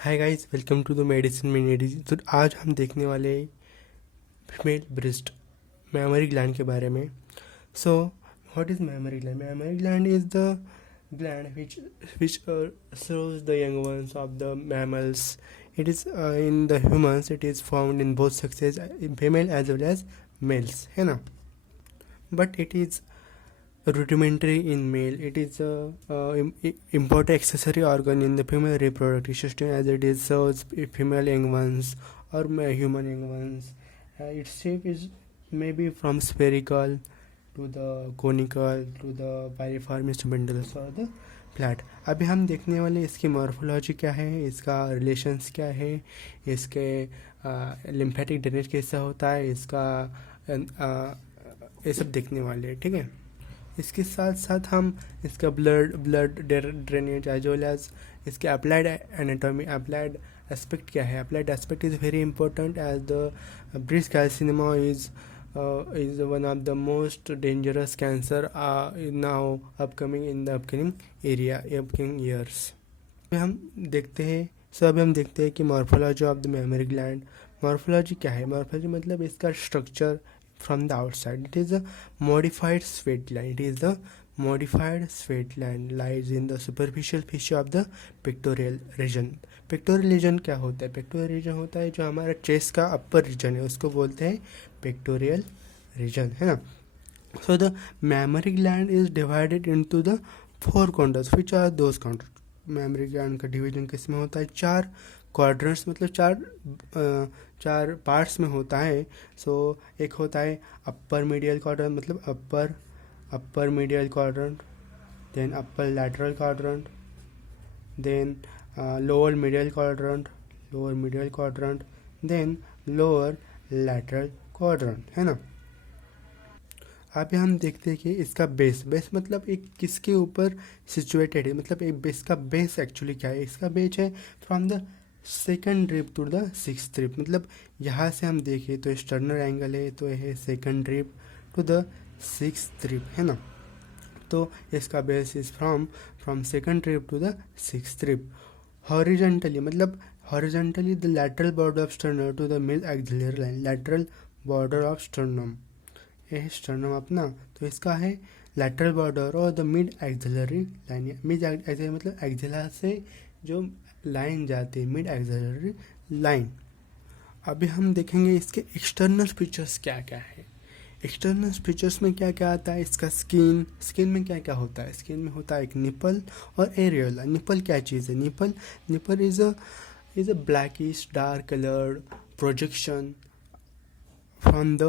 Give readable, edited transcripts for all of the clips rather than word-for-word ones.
Hi guys, welcome to the medicine minute. तो आज हम देखने वाले फीमेल ब्रेस्ट मेमोरी ग्लैंड के बारे में। So what is memory gland? Memory gland is the gland which serves the young ones of the mammals. It is in the humans. It is found in both sexes, in female as well as males, है ना? But it is rudimentary in male. It is a important accessory organ in the female reproductive system, as it is serves female young ones or human young ones. Its shape is maybe from spherical to the conical to the piriformis bundles or the flat. अभी हम देखने वाले इसकी morphology क्या है, इसका relations क्या है, इसके लिम्फेटिक ड्रेनेज कैसा होता है, इसका ये सब देखने वाले हैं, ठीक है। इसके साथ साथ हम इसका blood drainage as well as इसके अप्लाइड एनाटॉमी, अप्लाइड एस्पेक्ट क्या है। Applied aspect is very important as the breast carcinoma is one of the most dangerous cancer now upcoming in the upcoming years. अभी हम देखते हैं कि morphology of the mammary gland. Morphology क्या है? Morphology मतलब इसका structure from the outside. It is a modified sweat gland. It is the modified sweat gland lies in the superficial fissure of the pectoral region. Pectoral region क्या होता है? Pectoral region होता है जो हमारा चेस्ट का अपर रीजन है, उसको बोलते हैं pectoral region, है ना। So the mammary gland is divided into the four quadrants. Which are those quadrants? Memory gland का डिवीजन किस में होता है? चार क्वाड्रेंट्स, मतलब चार पार्ट्स में होता है। सो एक होता है अपर मीडियल क्वाड्रेंट, मतलब upper medial quadrant, then upper lateral quadrant, then lower medial quadrant, then lower lateral quadrant, है ना। अभी हम देखते हैं कि इसका बेस मतलब एक किसके ऊपर सिचुएटेड है, मतलब एक इसका बेस एक्चुअली क्या है। इसका बेस है from the second rib to the sixth rib, मतलब यहाँ से हम देखें तो स्टर्नल एंगल है, तो यह second rib to the sixth rib, है ना। तो इसका base is from second rib to the sixth rib. Horizontally मतलब horizontally the lateral border of sternum to the mid axillary line, lateral border of sternum, ये है sternum अपना। तो इसका है लैटरल बॉर्डर और the mid axillary line. Mid axillary मतलब axilla से जो लाइन जाती है, मिड एक्सिलरी लाइन। अभी हम देखेंगे इसके एक्सटर्नल फीचर्स क्या क्या है। एक्सटर्नल फीचर्स में क्या क्या आता है? इसका स्किन में क्या क्या होता है? स्किन में होता है एक निपल और एरियोला। निपल क्या चीज़ है? Nipple is a blackish dark coloured projection from the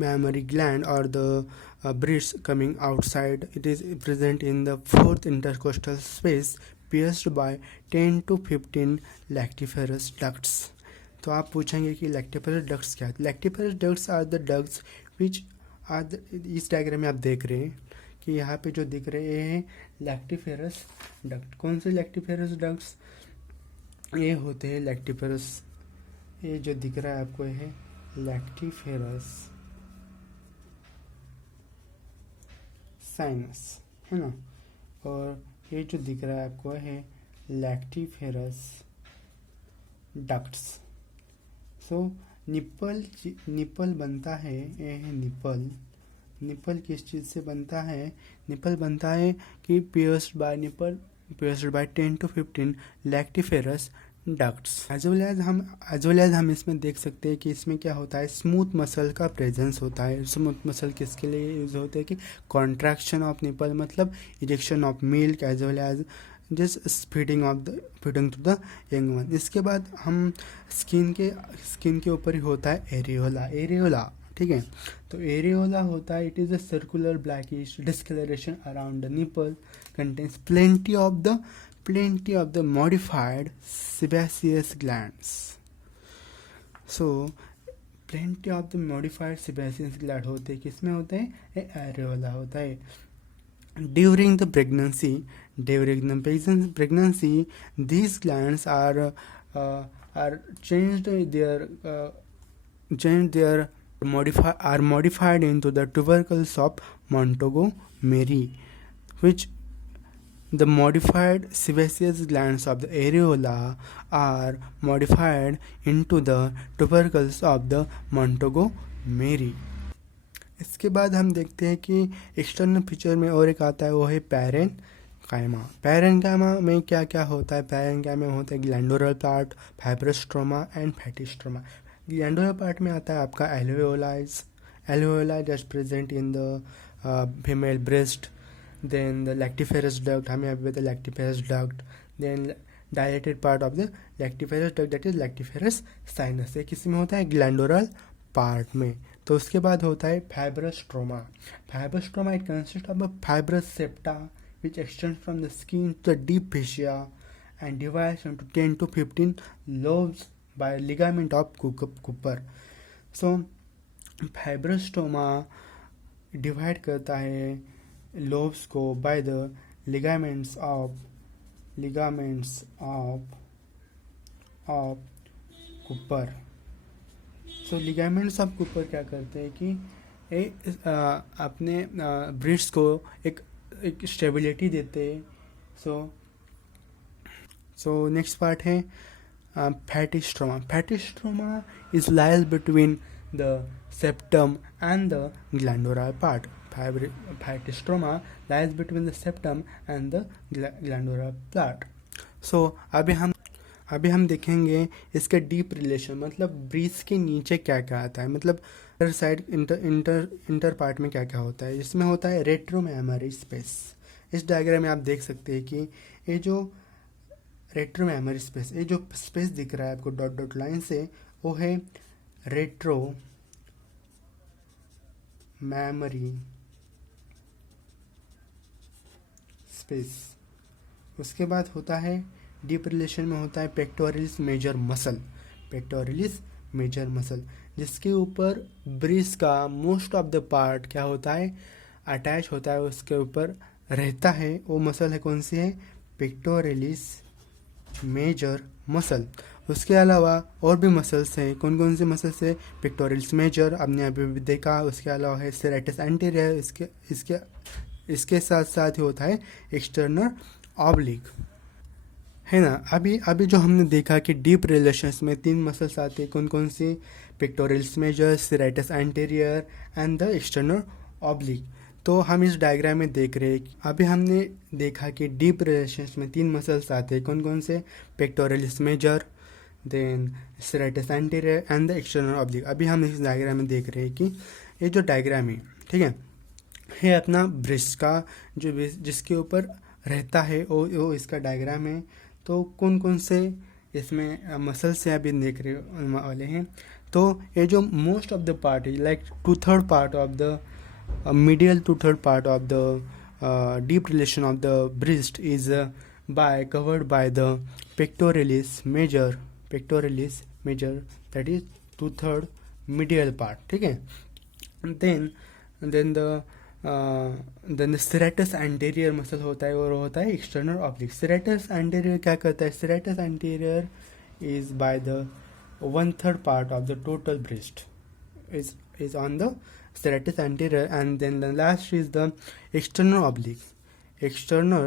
mammary gland or the breast coming outside. It is present in the fourth intercostal space, pierced by 10 to 15 lactiferous ducts. तो आप पूछेंगे कि lactiferous ducts क्या है? Lactiferous ducts are the ducts which are इस diagram में आप देख रहे हैं कि यहाँ पे जो दिख रहे हैं lactiferous duct। कौन से lactiferous ducts? ये होते हैं lactiferous, ये जो दिख रहा है आपको है लैक्टिफेरस साइनस, है ना। और ये जो दिख रहा है आपको है लैक्टिफेरस डक्ट्स। सो निपल बनता है, ये है निपल किस चीज़ से बनता है? निपल बनता है कि pierced by 10 to 15 lactiferous ducts. As well as हम इसमें देख सकते हैं कि इसमें क्या होता है, स्मूथ मसल का प्रेजेंस होता है। स्मूथ मसल किसके लिए यूज होते हैं? कि कॉन्ट्रैक्शन ऑफ निपल मतलब ejection of milk, as well as just feeding to the young one. इसके बाद हम स्किन के ऊपर ही होता है एरियोला, ठीक है। तो एरियोला होता है, it is a circular blackish discolouration around the nipple, contains plenty of the modified sebaceous glands. So plenty of the modified sebaceous gland होते हैं, किसमें होते हैं? एरियोला होता है। During the pregnancy, these glands are modified into the tubercles of Montgomery, which The modified sebaceous glands of the areola are modified into the tubercles of the Montgomery. इसके बाद हम देखते हैं कि एक्सटर्नल फीचर में और एक आता है, वो है पैरेन कायमा। पैरेन कायमा में क्या क्या होता है? पैरेन कायमा में होता है glandular part, fibrostroma and fatty stroma. Glandular part में आता है आपका alveoli just present in the female breast, then the lactiferous duct, हमें यहाँ पे lactiferous duct, then dilated part of the lactiferous duct, that is lactiferous sinus। ये किस में होता है? ग्लैंडुलर पार्ट में। तो उसके बाद होता है fibrostroma. Fibrostroma it consist of a fibrous septa which extends from the skin to the deep fascia and divides into 10 to 15 lobes by ligament of Cooper। so fibrostroma divide करता है lobes को by the ligaments of Cooper। so ligaments of Cooper क्या करते हैं कि अपने breast को एक स्टेबिलिटी देते हैं। सो नेक्स्ट पार्ट है fatty stroma. Fatty stroma is lies between the septum and the glandular part. Phytostroma lies between the septum and the glandular part। so अभी हम देखेंगे इसके डीप रिलेशन, मतलब ब्रीथ के नीचे क्या क्या आता है, मतलब इंटर साइड इंटर पार्ट में क्या क्या होता है। इसमें होता है रेट्रोमेमरी स्पेस। इस डायग्राम में आप देख सकते हैं कि ये जो रेट्रोमेमरी स्पेस, ये जो स्पेस दिख रहा है आपको डॉट डॉट लाइन से, वो है रेट्रो मेमरी स्पेस। उसके बाद होता है डीप रिलेशन में होता है पेक्टोरलिस मेजर मसल, जिसके ऊपर ब्रीस का मोस्ट ऑफ द पार्ट क्या होता है? अटैच होता है, उसके ऊपर रहता है। वो मसल है कौन सी है? Pectoralis major muscle. उसके अलावा और भी मसल्स हैं। कौन कौन से मसल्स है? पेक्टोरलिस मेजर आपने अभी भी देखा। उसके अलावा है सेरेटस एंटीरियर। इसके साथ साथ ही होता है एक्सटर्नल ऑब्लिक, है ना। अभी जो हमने देखा कि डीप रिलेशंस में 3 मसल्स आते हैं। कौन कौन से? Pectoralis major, serratus anterior and the external oblique. तो हम इस डायग्राम में देख रहे हैं, अभी हमने देखा कि डीप रिलेशंस में 3 मसल्स आते हैं। कौन कौन से? Pectoralis major, then serratus anterior and the external oblique. अभी हम इस डायग्राम में देख रहे हैं कि ये जो डायग्राम है, ठीक है अपना ब्रेस्ट का जो जिसके ऊपर रहता है वो इसका डायग्राम है। तो कौन कौन से इसमें मसल्स से अभी देख रहे वाले हैं। तो ये जो मोस्ट ऑफ द पार्ट है, like 2/3 part of the medial 2/3 part of the deep relation of the breast is covered by the pectoralis major, that is 2/3 medial part, ठीक है। then the serratus anterior muscle होता है और होता है external oblique। serratus anterior क्या करता है? serratus anterior is by the 1/3 part of the total breast is on the serratus anterior, and then the last is the external oblique, external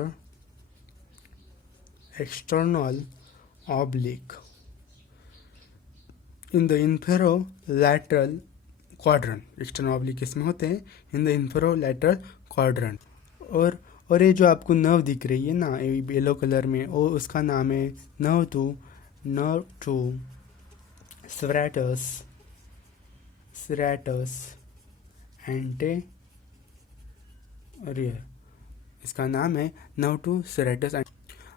oblique in the inferolateral quadrant। external oblique इसमें होते हैं in the inferolateral quadrant। और ये जो आपको nerve दिख रही है ना येलो कलर में, वो उसका नाम है नर्व टू serratus एंटीरियर। इसका नाम है नर्व टू सेरेटस।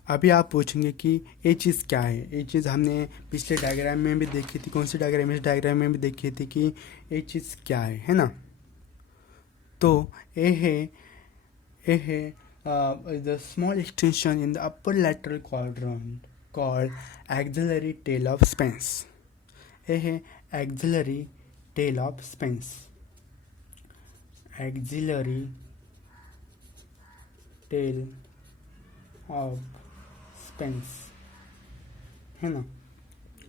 अभी आप पूछेंगे कि ये चीज़ क्या है। ये चीज़ हमने पिछले डायग्राम में भी देखी थी। कौन सी डायग्राम? इस डायग्राम में भी देखी थी कि ये चीज़ क्या है ना। तो ये है the small extension in the upper lateral quadrant called axillary tail of Spence. ये है axillary tail of Spence, axillary tail of Spence, है ना।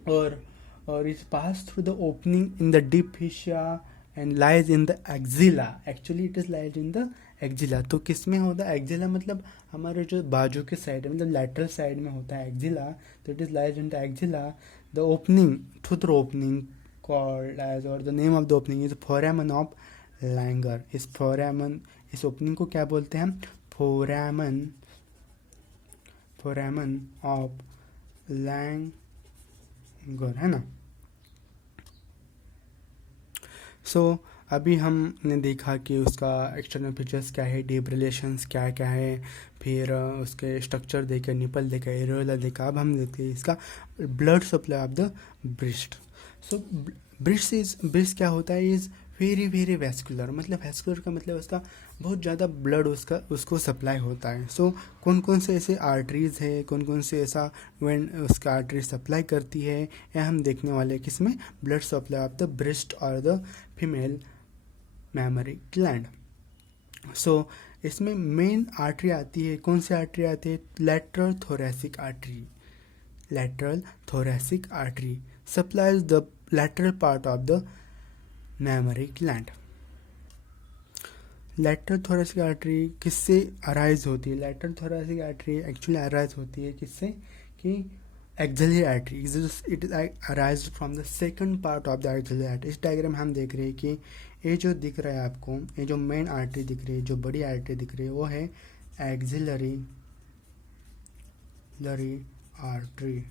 और is pass through the opening in the deep fascia and lies in the axilla। actually it is lies in the axilla. तो किस में होता है एक्जिला, मतलब हमारे जो बाजू के साइड है, मतलब लैटरल साइड में होता है एक्जिला। तो it is lies in the axilla. The opening, through opening called edge, और the name of the opening is foramen of Langer. इस फोरामन, इस ओपनिंग को क्या बोलते हैं हम? फोरामन, फोरामन ऑफ लैंगर, है ना। सो अभी हमने देखा कि उसका एक्सटर्नल फीचर्स क्या है, डीप रिलेशंस क्या क्या है, फिर उसके स्ट्रक्चर देखे, निपल देखा, एरियोला देखा। अब हम देखते हैं इसका blood supply of the breast. So breast क्या होता है? इज़ वेरी वेरी वैस्कुलर, मतलब वैस्कुलर का मतलब उसका बहुत ज़्यादा ब्लड उसको सप्लाई होता है। सो कौन कौन से ऐसे आर्टरीज़ है, कौन कौन से ऐसा वेन उसका आर्टरी सप्लाई करती है, यह हम देखने वाले हैं किसमें? Blood supply of the breast और द फीमेल मैमरी ग्लैंड। सो इसमें मेन आर्टरी आती है, कौन सी आर्टरी आती है? Lateral thoracic artery. Lateral thoracic artery supplies the lateral part of the mammary gland। Lateral thoracic artery किससे अराइज होती है? Lateral thoracic artery actually arise होती है किससे? कि axillary artery. It is arise from the second part of the axillary artery. इस diagram में हम देख रहे हैं कि ये जो दिख रहा है आपको, ये जो मेन आर्टरी दिख रही है, जो बड़ी आर्टरी दिख रही है, वो है एक्सिलरी आर्टरी,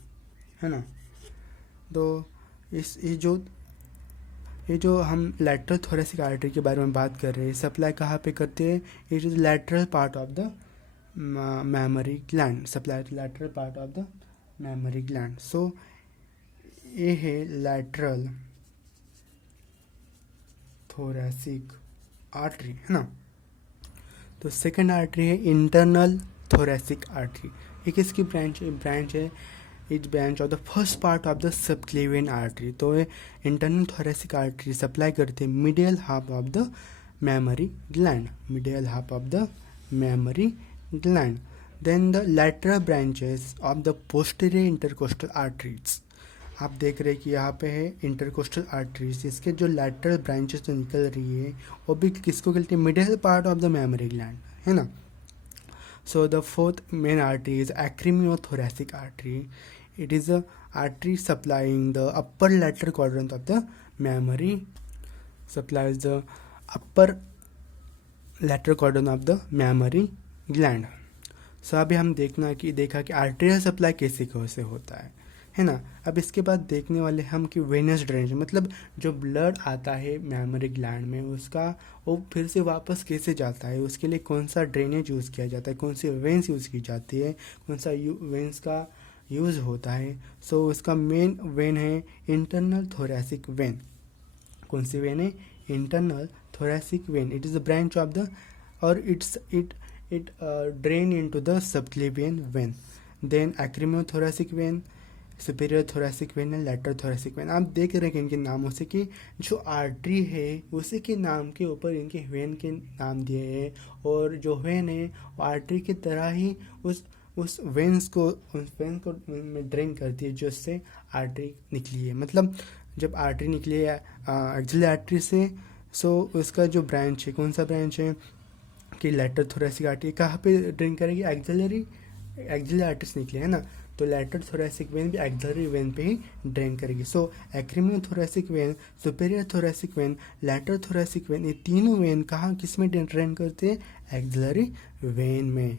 है ना। तो ये जो हम लैटरल थोरैसिक आर्टरी के बारे में बात कर रहे हैं, सप्लाई कहाँ पे करते हैं? It is lateral part of the mammary gland, supply to lateral part of the mammary gland. So ये है लैटरल थोरैसिक आर्टरी, है ना। तो सेकंड आर्टरी है इंटरनल थोरैसिक आर्टरी। ये किसकी ब्रांच है? It branch of the first part of the subclavian artery. तो ये इंटरनल थोरैसिक आर्टरी सप्लाई करते हैं medial half of the mammary gland, medial half of the mammary gland. Then the lateral branches of the posterior intercostal arteries. आप देख रहे हैं कि यहाँ पे है इंटरकोस्टल आर्टरीज, इसके जो लैटरल ब्रांचेस जो निकल रही है वो भी किसको कहते हैं? Medial part of the mammary gland, है ना। So the fourth main artery is acromiothoracic artery. It is a artery supplying the upper lateral quadrant of the mammary, supplies the upper lateral quadrant of the mammary gland. So अभी हम देखा कि arterial supply कैसे होता है ना। अब इसके बाद देखने वाले हम कि वेनस ड्रेनेज, मतलब जो ब्लड आता है मैमरी ग्लैंड में उसका वो फिर से वापस कैसे जाता है, उसके लिए कौन सा ड्रेनेज यूज़ किया जाता है, कौन सी वेंस यूज़ की जाती है, कौन सा वेंस का यूज़ होता है। सो उसका मेन वेन है इंटरनल थोरैसिक वेन। कौन सी वेन है? Internal thoracic when. It is a branch of the, और it drain into the subclavian vein. Then acromiothoracic vein, superior thoracic when and lateral thoracic when. आप देख रहे हैं इनके नामों से कि जो आर्टरी है उसी के नाम के ऊपर इनके वेन के नाम दिए हैं, और जो वेन है वो आर्टरी की तरह ही उस वेंस को में ड्रेन करती है, जो उससे आर्टरी निकली है। मतलब जब आर्टरी निकली है एक्सिलरी आर्टरी से, सो उसका जो ब्रांच है, कौन सा ब्रांच है कि लैटरल थोरैसिक आर्टरी कहाँ पे ड्रेन करेगी? एक्सिलरी आर्टरीज निकले, है ना। तो लैटरल थोरैसिक वेन भी एक्सिलरी वेन पे ही ड्रेन करेगी। So acromiothoracic vein, superior thoracic vein, lateral thoracic vein, ये तीनों वेन कहाँ किस में ड्रेन करते हैं? एक्सिलरी वेन में।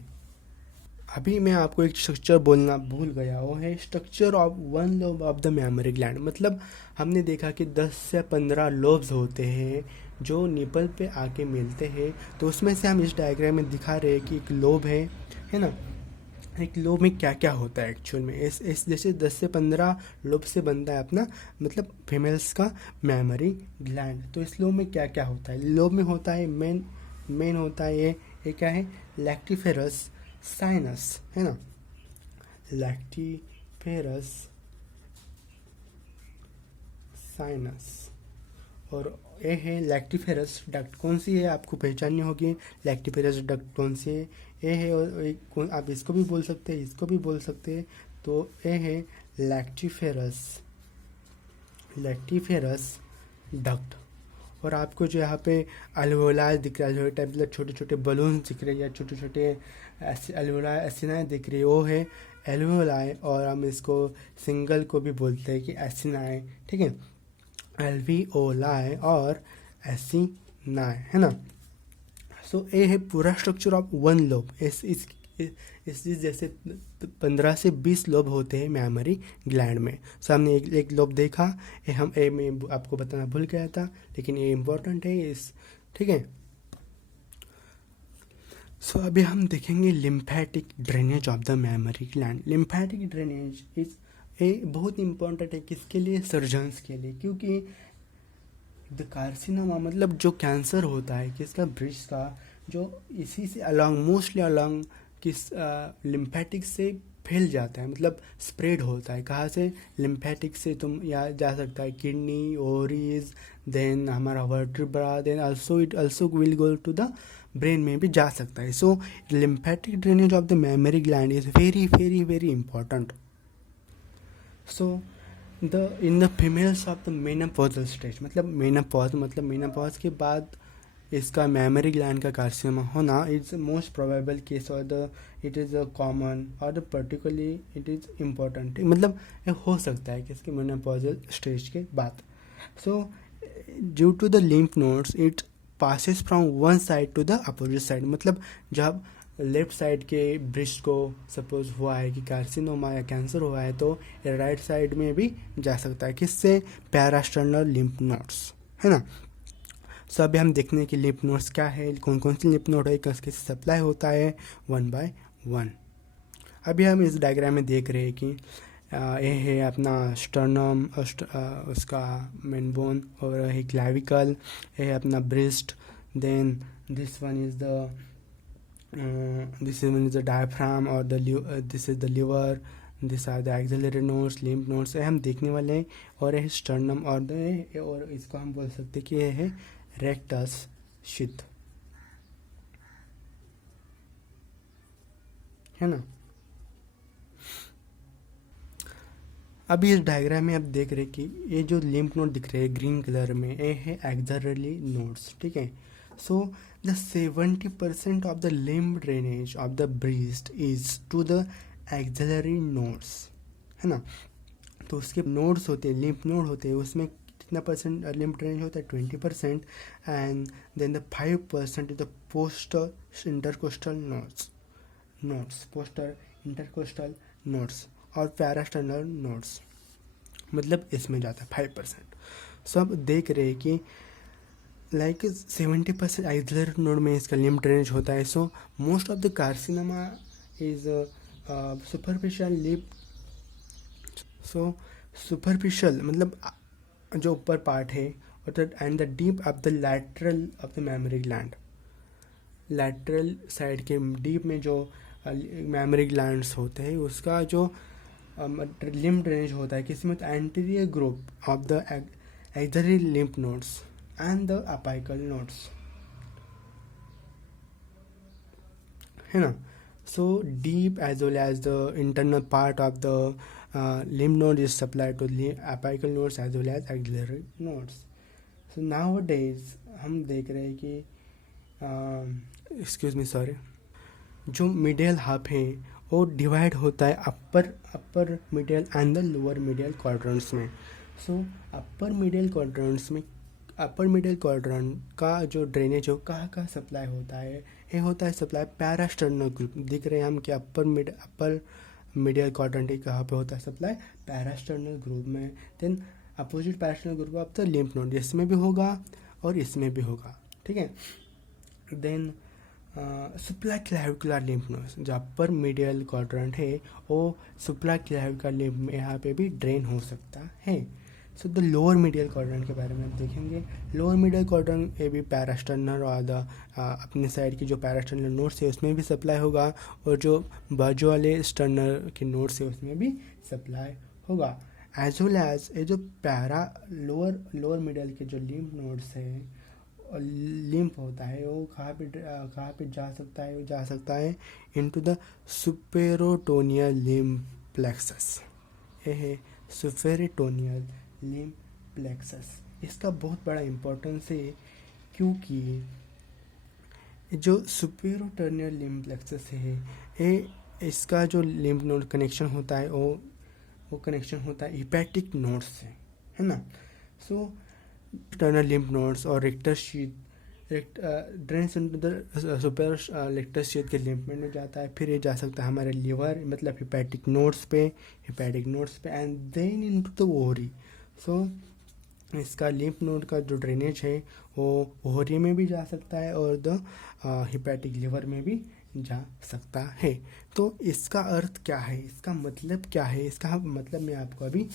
अभी मैं आपको एक स्ट्रक्चर बोलना भूल गया, वो है structure of one lobe of the mammary gland. मतलब हमने देखा कि 10 से 15 लोब्स होते हैं जो निपल पे आके मिलते हैं। तो उसमें से हम इस डायग्राम में दिखा रहे हैं कि एक लोब है ना। एक लोब में क्या क्या होता है एक्चुअल में? इस जैसे 10 से 15 लोब से बनता है अपना, मतलब फीमेल्स का मैमरी ग्लैंड। तो इस लोब में क्या क्या होता है? लोब में होता है मेन होता है ये क्या है? लैक्टिफेरस साइनस, है ना। लैक्टिफेरस साइनस, और ये है लैक्टिफेरस डक्ट। कौन सी है आपको पहचाननी होगी? लैक्टिफेरस डक्ट कौन सी है? ये है, और आप इसको भी बोल सकते हैं, इसको भी बोल सकते हैं। तो ये है लैक्टिफेरस डक्ट, और आपको जो यहाँ पे अल्वोलाज दिख रहा है, जो टाइप मतलब छोटे छोटे बलून दिख रहे हैं या छोटे छोटे अल्वोलाज एसिनाए दिख रही है, वो है एल्वोलाई। और हम इसको सिंगल को भी बोलते हैं कि एसिनाए, ठीक है, एल्विओलाई और एसिनाए, है ना। सो ये है पूरा स्ट्रक्चर ऑफ वन लोब। इस जैसे 15 से 20 लोब होते हैं मैमरी ग्लैंड में। सो हमने एक लोब देखा, ये हम ए में आपको बताना भूल गया था, लेकिन ये इम्पोर्टेंट है इस, ठीक है। सो अभी हम देखेंगे lymphatic drainage of the mammary gland. Lymphatic drainage is ये बहुत इंपॉर्टेंट है, किसके लिए? सर्जन्स के लिए, क्योंकि द कार्सिनोमा मतलब जो कैंसर होता है किसका? ब्रेस्ट का, जो इसी से अलॉन्ग मोस्टली अलॉन्ग किस लिम्फेटिक से फैल जाता है, मतलब स्प्रेड होता है। कहाँ से? लिम्फेटिक से तुम या जा सकता है किडनी, ओवरीज, देन हमारा vertebra, then also it also will go to the brain में भी जा सकता है। So lymphatic drainage of the mammary gland is very very very important. So in the females of the menopausal stage, मतलब menopause के बाद इसका mammary gland का कार्सिनोमा होना इट्स मोस्ट प्रोबेबल केस, और the it is a common और the particularly it is important, मतलब ये हो सकता है कि इसके मेनोपॉजल स्टेज के बाद। So due to the lymph nodes it passes from one side to the opposite side, मतलब जब लेफ्ट साइड के ब्रेस्ट को सपोज हुआ है कि कार्सिनोमा या कैंसर हुआ है, तो राइट साइड में भी जा सकता है। किससे? पैरास्टर्नल लिम्फ नोड्स, है ना। सो अभी हम देखने की लिम्फ नोड्स क्या है, कौन कौन सी लिम्फ नोड है, किसके सप्लाई होता है, 1 बाय 1। अभी हम इस डायग्राम में देख रहे हैं कि ये है अपना स्टर्नम, उसका मेन बोन, और है क्लैविकल, ये है अपना breast, then this one is the diaphragm और this is the liver, this are the axillary nodes, lymph nodes, ये हम देखने वाले हैं। और ये स्टर्नम और इसको हम बोल सकते हैं कि ये है रेक्टस शीथ, है ना। अभी इस डायग्राम में आप देख रहे हैं कि ये जो लिम्फ नोड दिख रहे हैं ग्रीन कलर में, ये है एक्सिलरी नोड्स, ठीक है। So the 70% of the lymph drainage of the breast is to the axillary nodes, है ना। तो उसके नोड्स होते हैं, लिम्फ नोड होते हैं, उसमें कितना परसेंट लिम्फ ड्रेनेज होता है? 20%। And then the 5% is the posterior intercostal nodes, posterior intercostal nodes और पैरास्टर्नल नोड्स, मतलब इसमें जाता है 5%। सो अब देख रहे हैं कि लाइक 70% एक्सिलरी नोड में इसका लिम्फ ड्रेनेज होता है। So most of the carcinoma is superficial lymph, so superficial मतलब जो ऊपर पार्ट है, and the deep of the lateral of the mammary gland, lateral side के डीप में जो मेमोरी ग्लैंड्स होते हैं उसका जो लिम्फ ड्रेनेज होता है किसी में, anterior group of the axillary lymph nodes and the apical nodes, है ना। So deep as well as the internal part of the lymph node is supplied to the apical nodes as well as axillary nodes. So nowadays हम देख रहे हैं कि excuse me sorry, जो medial half है वो डिवाइड होता है upper medial and the lower medial quadrants में। सो अपर मीडियल क्वाड्रेंट का जो ड्रेनेज हो कहाँ कहाँ सप्लाई होता है? ये होता है सप्लाई पैरास्टर्नल ग्रुप, दिख रहे हैं हम कि अपर मीडियल क्वाड्रेंट कहाँ पे होता है सप्लाई? पैरास्टर्नल ग्रुप में। Then opposite parasternal group of the lymph node, इसमें भी होगा और इसमें भी होगा, ठीक है। Then supraclavicular lymph nodes, जो अपर मीडियल क्वाड्रेंट है वो सुप्रा क्लैविकुलर लिम्फ में यहाँ पे भी ड्रेन हो सकता है। So the lower medial quadrant के बारे में हम देखेंगे। लोअर मीडियल क्वाड्रेंट ये भी पैरास्टर्नल और अपने साइड की जो पैरास्टर्नल नोड्स है उसमें भी सप्लाई होगा, और जो बाजू वाले स्टर्नल के नोड्स है उसमें भी सप्लाई होगा। एज वेल एज ये जो लोअर मीडियल के जो लिम्फ नोड्स है, लिम्फ होता है वो कहाँ पे जा सकता है? वो जा सकता है इनटू द सुपेरोटोनियल लिम्फ प्लेक्सस, ये है सुपेरोटोनियल लिम्फ प्लेक्सस, इसका बहुत बड़ा इम्पोर्टेंस है, क्योंकि जो सुपेरोटर्नियल लिम्ब प्लेक्सस है, ये इसका जो लिम्ब नोड कनेक्शन होता है वो कनेक्शन होता है हिपैटिक नोड से, है ना। सो टर्नल लिम्फ नोड्स और rectus sheath drains into the super rectus sheath के लिम्फ में जाता है, फिर ये जा सकता है हमारे लिवर मतलब हिपैटिक नोड्स पे and then into the ovary. So इसका लिम्फ नोड का जो ड्रेनेज है वो ओवरी में भी जा सकता है और द हिपैटिक लिवर में भी जा सकता है। तो इसका अर्थ क्या है, इसका मतलब क्या है, इसका मतलब मैं आपको अभी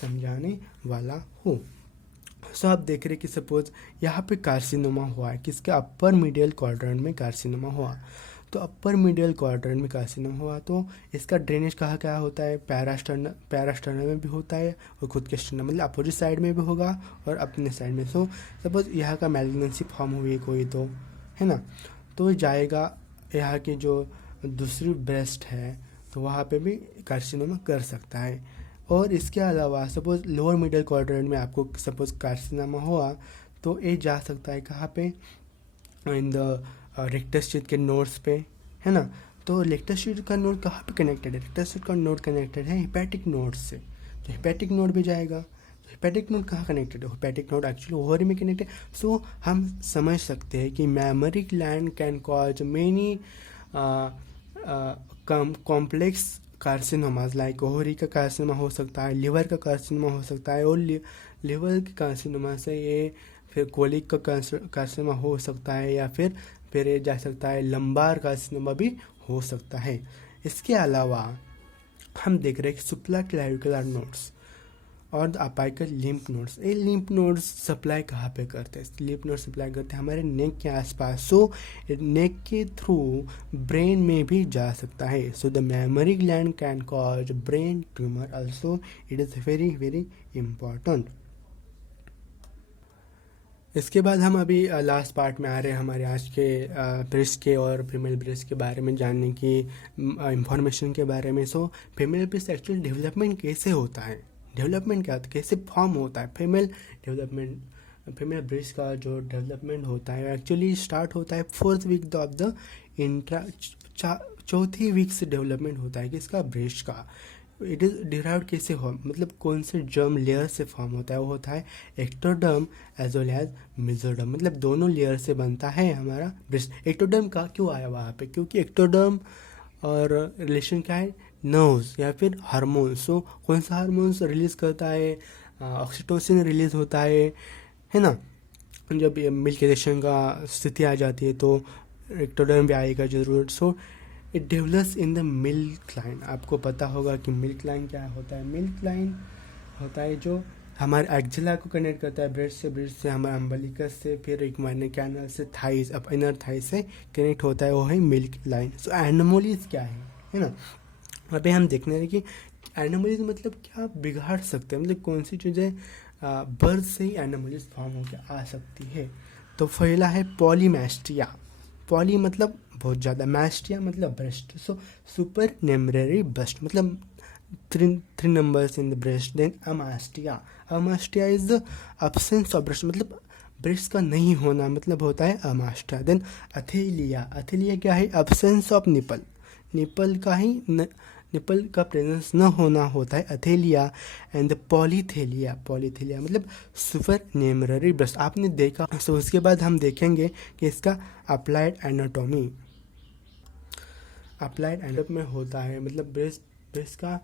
समझाने वाला हूँ। सो आप देख रहे हैं कि सपोज यहाँ पे कार्सिनोमा हुआ है, किसके अपर मीडियल क्वाड्रेंट में कार्सिनोमा हुआ। तो अपर मीडियल क्वाड्रेंट में कार्सिनोमा हुआ तो इसका ड्रेनेज कहाँ क्या होता है, पैरास्टर्नम में भी होता है और खुद के स्टर्नम मतलब अपोजिट साइड में भी होगा और अपने साइड में। सो सपोज यहाँ का मैलिग्नेंसी फॉर्म हुई कोई, तो है ना, तो जाएगा यहाँ की जो दूसरी ब्रेस्ट है तो वहाँ पे भी कार्सिनोमा कर सकता है। और इसके अलावा सपोज लोअर मिडिल क्वाड्रेंट में आपको सपोज कार्सिनोमा हुआ तो ये जा सकता है कहाँ पे, इन द रेक्टस शीथ के नोड्स पे, है ना। तो रेक्टस शीथ का नोड कहाँ पे कनेक्टेड है, रेक्टस शीथ का नोड कनेक्टेड है हिपैटिक नोड से, तो हिपैटिक नोड भी जाएगा। तो हिपैटिक नोड कहाँ कनेक्टेड है, हिपैटिक नोड एक्चुअली ओवरी में कनेक्टेड। सो हम समझ सकते हैं कि mammary gland can cause many complex carcinomas, like ovary का कार्सिनोमा हो सकता है, लिवर का कार्सिनोमा हो सकता है, और लिवर के कार्सिनोमा से ये फिर कोलिक का कार्सिनोमा हो सकता है, या फिर ये जा सकता है लंबार कार्सिनोमा भी हो सकता है। इसके अलावा हम देख रहे हैं कि सुप्राक्लैविकुलर नोड्स और अपाइकल लिम्फ नोड्स, ये लिम्फ नोड्स सप्लाई कहाँ पे करते हैं, लिम्फ नोड्स सप्लाई करते हैं हमारे नेक के आसपास। सो नेक के थ्रू ब्रेन में भी जा सकता है। So the mammary gland can cause brain tumour also, it is very very important. इसके बाद हम अभी लास्ट पार्ट में आ रहे हैं हमारे आज के ब्रेस्ट के और फीमेल ब्रेस्ट के बारे में जानने की इंफॉर्मेशन के बारे में। So female breast actually development कैसे होता है, डेवलपमेंट क्या होता है, कैसे फॉर्म होता है फीमेल ब्रेस्ट का जो डेवलपमेंट होता है एक्चुअली स्टार्ट होता है 4th वीक ऑफ द चौथी वीक से डेवलपमेंट होता है किसका, ब्रेस्ट का। इट इज़ डिराइव्ड कैसे हो, मतलब कौन से जर्म लेयर से फॉर्म होता है, वो होता है ectoderm as well as mesoderm, मतलब दोनों लेयर से बनता है हमारा ब्रेस्ट। एक्टोडर्म का क्यों आया वहाँ पे, क्योंकि एक्टोडर्म और रिलेशन क्या है, नर्व्स या फिर हार्मोन। सो कौन सा हार्मोन्स रिलीज करता है, ऑक्सीटोसिन रिलीज होता है ना। जब मिल्किजेशन का स्थिति आ जाती है तो एक्टोडर्म भी आएगा जरूर। So it develops in the milk line. आपको पता होगा कि मिल्क लाइन क्या होता है, मिल्क लाइन होता है जो हमारे एक्जिला को कनेक्ट करता है ब्रेस्ट से हमारे अम्बलिकस से, फिर एक माइनर कैनल से थाइस अब इनर थाइस से कनेक्ट होता है, वो है मिल्क लाइन। सो एनोमलीज क्या है ना। अभी हम देखने रहे कि एनोमलीज मतलब क्या बिगाड़ सकते हैं, मतलब कौन सी चीज़ें बर्थ से ही एनोमलीज फॉर्म होकर आ सकती है। तो पहला है पॉलीमैस्टिया, पॉली मतलब बहुत ज़्यादा, मैस्टिया मतलब breast. So supernumerary breast मतलब three numbers in the breast. Then amastia is the absence of breast, मतलब ब्रेस्ट का नहीं होना मतलब होता है अमास्टिया। देन अथेलिया क्या है, अब्सेंस ऑफ निपल का ही निपल का प्रेजेंस न होना होता है अथेलिया। एंड पॉलीथेलिया मतलब सुपर नेमररी ब्रेस्ट आपने देखा। सो उसके बाद हम देखेंगे कि इसका अप्लाइड एनाटॉमी में होता है, मतलब ब्रेस्ट का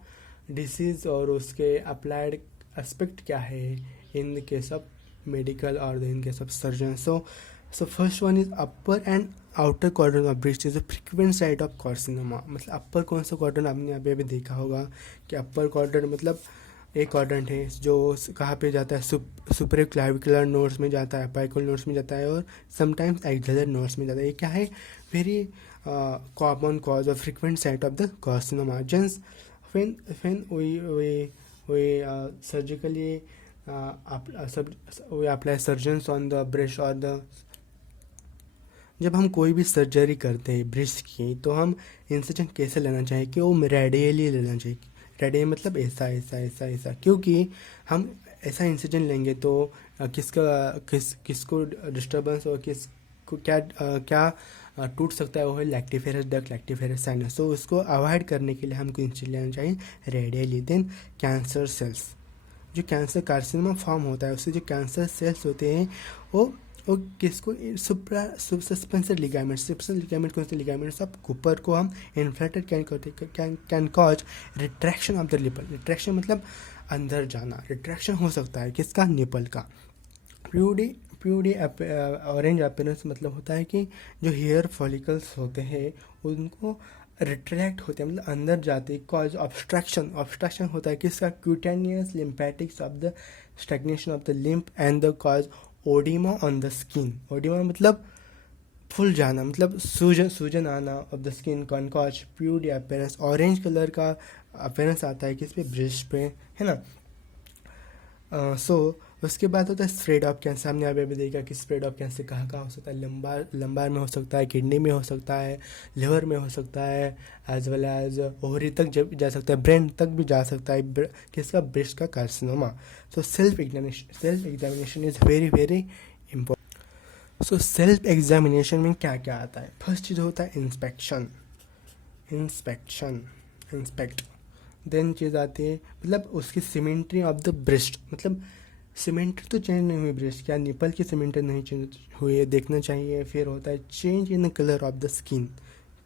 डिसीज और उसके अप्लाइड एस्पेक्ट क्या है in the case of medical और in case of surgeon. So first one is upper and outer quadrant of breast is a frequent site of carcinoma. मतलब अपर कौन सा क्वाड्रेंट आपने अभी देखा होगा कि अपर क्वाड्रेंट मतलब एक क्वाड्रेंट है जो कहाँ पे जाता है, सुपर क्लाविकुलर नोड्स में जाता है, अपाइकल नोड्स में जाता है और समटाइम्स एक्सिलर नोड्स में जाता है। ये क्या है, very common cause of frequent site of the carcinoma. जेंस when we surgically we apply surgeons on the breast or the, जब हम कोई भी सर्जरी करते हैं ब्रेस्ट की तो हम इंसिजन कैसे लेना चाहिए कि वो रेडियली लेना चाहिए, रेड मतलब ऐसा ऐसा ऐसा ऐसा, क्योंकि हम ऐसा इंसिजन लेंगे तो किसको डिस्टर्बेंस और किसको क्या टूट सकता है, वो है लैक्टिफेरस डक्ट, लैक्टिफेरस साइनस। तो उसको अवॉइड करने के लिए हमको इंसिजन लेना चाहिए रेडियली। देन कैंसर सेल्स, जो कैंसर कार्सिनोमा फॉर्म होता है उससे जो कैंसर सेल्स होते हैं वो किसको सस्पेंसर लिगामेंट कौन से लिगामेंट्स ऑफ कूपर को हम inflicted can cause retraction of the nipple. Retraction मतलब अंदर जाना, रिट्रैक्शन हो सकता है किसका, निपल का। प्यूडी ऑरेंज अपीयरेंस मतलब होता है कि जो हेयर फॉलिकल्स होते हैं उनको रिट्रैक्ट होते हैं, मतलब अंदर जाते हैं, कॉज ऑब्स्ट्रक्शन होता है किसका, cutaneous lymphatics of the stagnation of the lymph and the cause oedema on the skin. Oedema मतलब फुल जाना, मतलब सूजन आना ऑफ द स्किन। कॉज प्यूडी अपीयरेंस, ऑरेंज कलर का अपीयरेंस आता है किस पे, ब्रेस्ट पे, है ना। उसके बाद होता है स्प्रेड ऑफ कैंसर। हमने अभी देखा कि स्प्रेड ऑफ कैंसर कहाँ हो सकता है, लंबार में हो सकता है, किडनी में हो सकता है, लिवर में हो सकता है, एज वेल एज ओवरी तक जा सकता है, ब्रेन तक भी जा सकता है, किसका, ब्रेस्ट का carcinoma. So self examination is very very important. So self examination में क्या क्या आता है, फर्स्ट चीज़ होता है इंस्पेक्ट। देन चीज़ आती है मतलब उसकी सिमेंट्री ऑफ द ब्रेस्ट, मतलब सिमेंट्री तो चेंज नहीं हुई ब्रेस्ट, क्या निपल की सिमेंट्री नहीं चेंज हुई है, देखना चाहिए। फिर होता है change in the colour of the skin,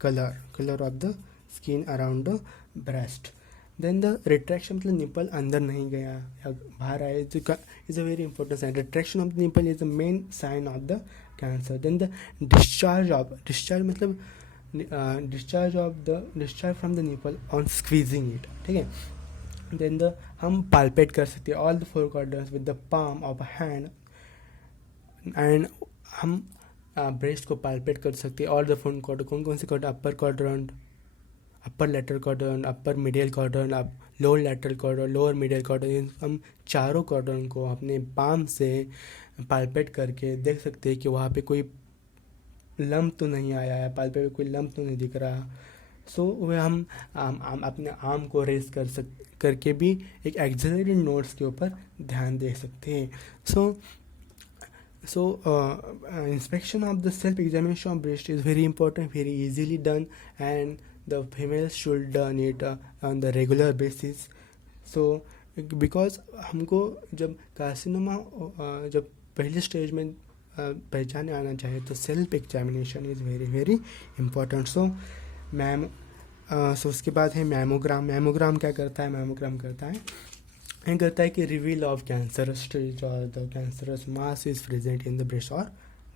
colour of the skin around the breast. Then the retraction मतलब निपल अंदर नहीं गया या बाहर आए, तो is a very important sign. Retraction of the nipple is the main sign of the cancer. Then the discharge मतलब discharge from the nipple on squeezing it, ठीक है। देन हम पाल्पेट कर सकते हैं all the 4 quadrants with the palm of a hand, and हम breast को पाल्पेट कर सकते हैं ऑल द 4 क्वाड्रेंट। कौन से quadrant, upper quadrant, upper lateral quadrant, upper medial quadrant, lower lateral quadrant, lower medial quadrant. हम चारों क्वाड्रेंट को अपने पाम से पाल्पेट करके देख सकते हैं कि वहाँ पे कोई लम्प तो नहीं आया है, पाल्पेट पे कोई लम्प तो नहीं दिख रहा। सो वह हम अपने आर्म को रेस करके भी एक एक्सिलरी नोड्स के ऊपर ध्यान दे सकते हैं। सो inspection of the self-examination of breast is very important, very easily done, and the females should done it on the regular basis. So because हमको जब कार्सिनोमा जब पहले स्टेज में पहचाने आना चाहिए तो self examination is very very important. So उसके बाद है मैमोग्राम क्या करता है, मैमोग्राम करता है कि रिवील ऑफ कैंसर स्टेज और the cancerous mass is present in the breast और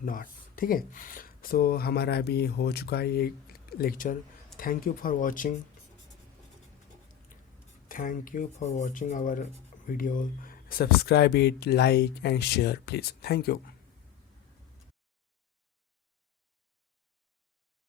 नॉट, ठीक है। सो हमारा अभी हो चुका है ये lecture. Thank you for watching our video. Subscribe it, like and share please. Thank you.